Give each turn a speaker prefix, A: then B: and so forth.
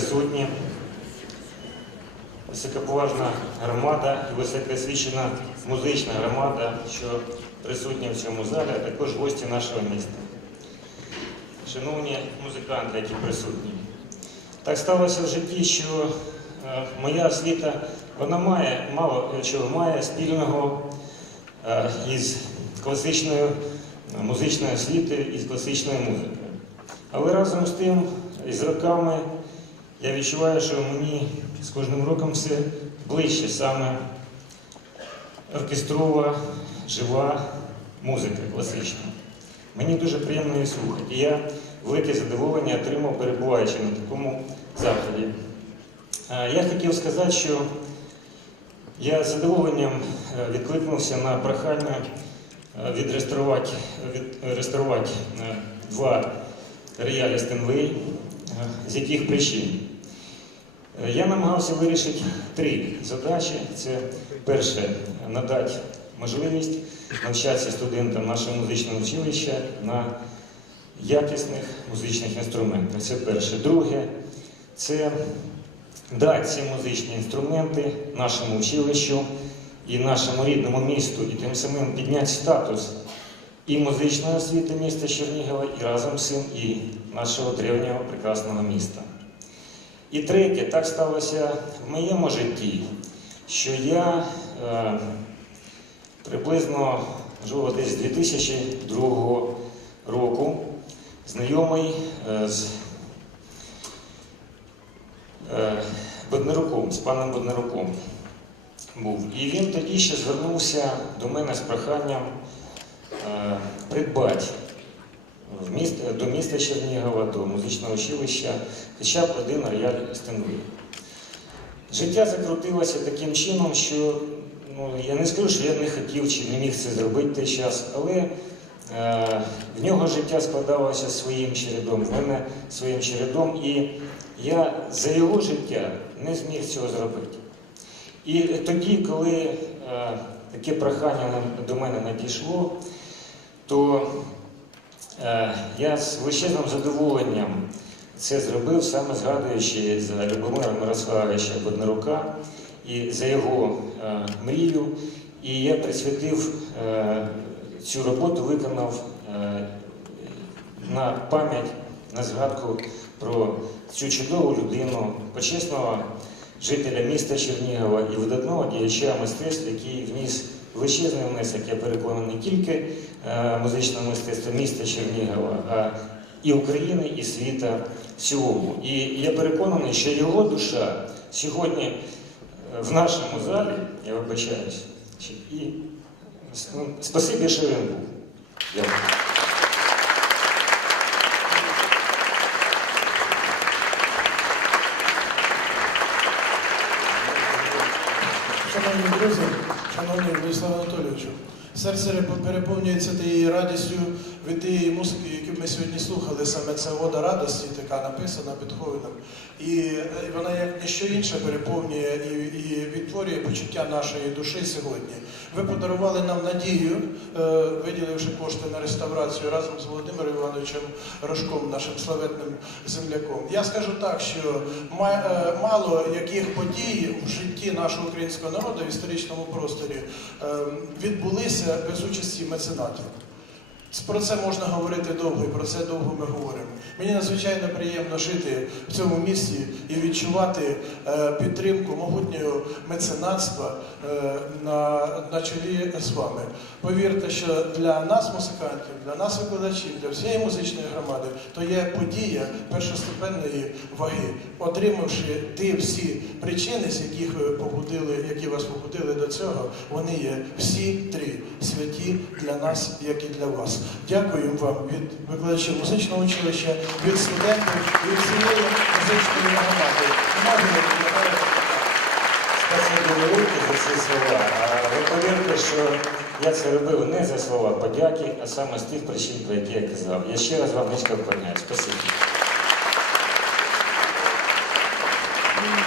A: присутні, високоповажна громада і високоосвічена музична громада, що присутня в цьому залі, а також гості нашого міста. Шановні музиканти, які присутні. Так сталося в житті, що е, моя освіта вона має мало чого має спільного е, із класичною е, музичною освітою і з класичною музикою. Але разом з тим, із роками, я відчуваю, що мені з кожним роком все ближче саме оркестрова, жива музика класична. Мені дуже приємно її слухати. І я велике задоволення отримав, перебуваючи на такому заході. Я хотів сказати, що я з задоволенням е, відкликнувся на прохання е, відреставрувати, відреставрувати е, два роялі Стенвей, з яких причин. Я намагався вирішити три задачі. Це перше надати можливість навчатися студентам нашого музичного училища на якісних музичних інструментах. Це перше. Друге, це дати ці музичні інструменти нашому училищу і нашому рідному місту, і тим самим підняти статус і музичної освіти міста Чернігова, і разом з цим і нашого древнього прекрасного міста. І третє, так сталося в моєму житті, що я е, приблизно можливо, десь з 2002 року знайомий е, з е, Боднаруком, з паном Боднаруком був. І він тоді ще звернувся до мене з проханням е, придбати міст, до міста Чернігова, до музичного училища хоча б один рояль Стенвей. Життя закрутилося таким чином, що ну, я не скажу, що я не хотів чи не міг це зробити той час, але е, в нього життя складалося своїм чередом, в мене своїм чередом, і я за його життя не зміг цього зробити. І тоді, коли е, таке прохання до мене надійшло, то я з величезним задоволенням це зробив, саме згадуючи за Любомира Мирославовича Боднарука і за його е, мрію. І я присвятив е, цю роботу, виконав е, на пам'ять, на згадку про цю чудову людину, почесного жителя міста Чернігова і видатного діяча мистецтв, який вніс величезний внесок, я переконаний, не тільки е, музичного мистецтва міста Чернігова, а і України, і світа в цілому. І я переконаний, що його душа сьогодні е, в нашому залі, я вибачаюсь, і ну, спасибі, що був. Дякую.
B: Шановні друзі, шановний Владислав Анатолійовичу, серце реп- переповнюється тією радістю від тієї музики, яку ми сьогодні слухали. Саме це Ода радості, така написана Бетховеном. І е, вона як ніщо інше переповнює і, і відтворює почуття нашої душі сьогодні. Ви подарували нам надію, е, виділивши кошти на реставрацію разом з Володимиром Івановичем Рожком, нашим славетним земляком. Я скажу так, що е, мало яких подій в житті нашого українського народу в історичному просторі е, відбулися без участі меценатів. Про це можна говорити довго, і про це довго ми говоримо. Мені надзвичайно приємно жити в цьому місті і відчувати е, підтримку могутнього меценатства е, на, на чолі з вами. Повірте, що для нас, музикантів, для нас, викладачів, для всієї музичної громади, то є подія першостепенної ваги, отримавши ті всі причини, з яких ви побудили, які вас побудили до цього, вони є всі три святі для нас, як і для вас. Дякую вам від викладачів музичного училища, від студентів, від всієї музичної громади.
A: Спасибо велике за ці слова. Ви повірте, що я це робив не за слова подяки, а саме з тих причин, про які я казав. Я ще раз вам низько вклоняюсь. Спасибі.